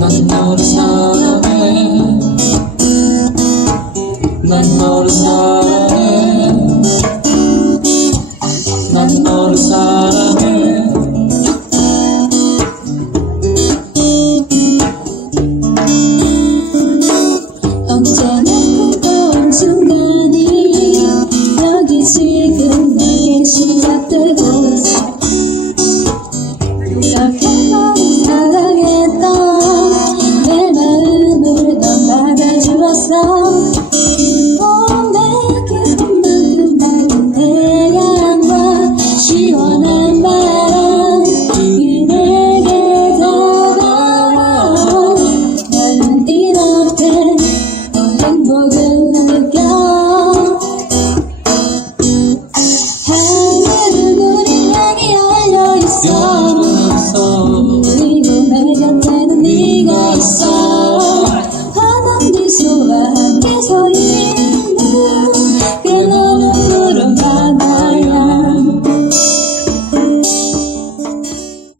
난 너를 사랑해. 난 너를 사랑해. 난 너를 사랑해. 언제나 무거운 순간이 여기 지금 내게 시작되고 있어. 그렇게 너를 사랑했던